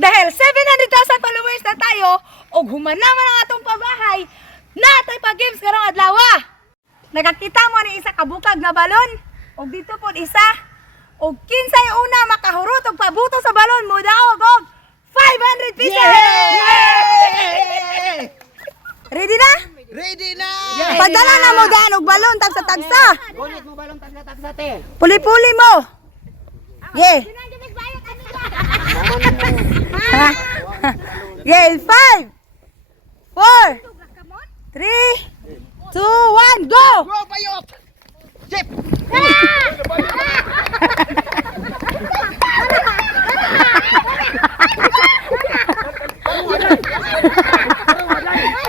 Dahil 700,000 followers na tayo, og humanaman ang atong pabahay, natay pa games karong adlaw. Nakakita mo ni isa kabukag na balon, og dito po isa, og kinsay una makahurot og pabuto sa balon mo daog og 500 pesos! Yay! Ready na? Ready na! Padala na mo daan og balon tagsa-tagsa. Kulit mo balong tagsa-tagsa te. Puli-puli mo. Yeah. Yeah, 5, 4, 3, 2, 1, go! Go bayot! Chip!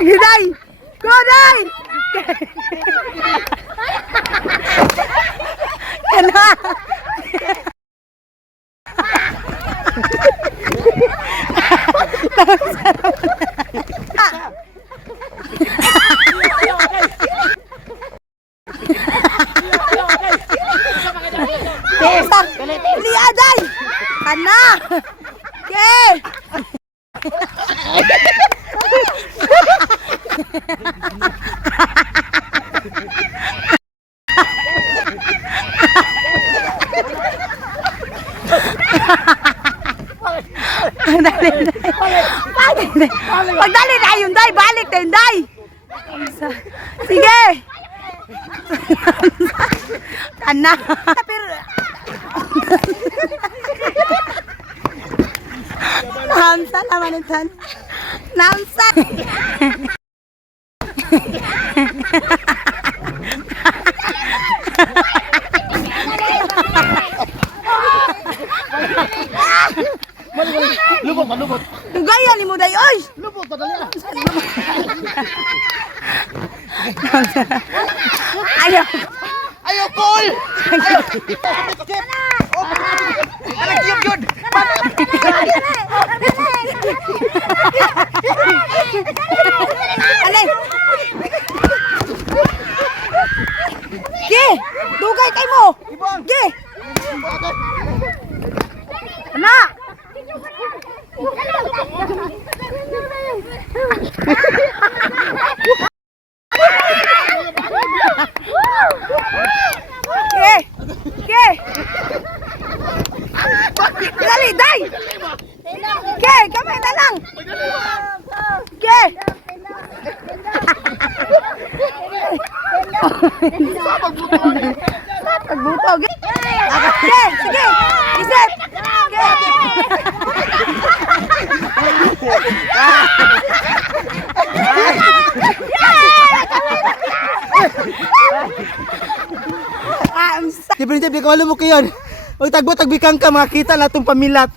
Giday! Go, Day! Kana! Liaday! Kana! Okay! Pagdali na yun, Day! Balik din, Day! Sige! Kana! Namsa naman ito. Namsa! Lubot pa, lubot. Gaya ni mo, Day! Oy! Lubot pa, dali na. Ayaw! Ayaw, call! Ayaw! Chip! Anak, yun, yun! Alay! Ge! Dugay kay mo! Ge! Ana! Ge! Ge! Dali, Day! Ge! Kamay na lang! Ge! Pagbuto! Ge! Ge! Sige! Isip! Ge! Di ba hindi ko alam mo kayon? Huwag tagbo, tagbikang ka, makakita na itong pamilat.